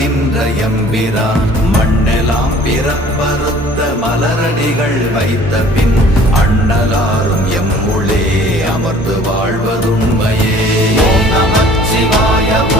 நின்ற எம்பிரான் மண்ணெலாம் பிறப்பறுத்த மலரடிகள் வைத்த பின் அண்ணலாரும் எம்முளே அமர்ந்து வாழ்வதுண்மையே. ஓம் நமச்சிவாய.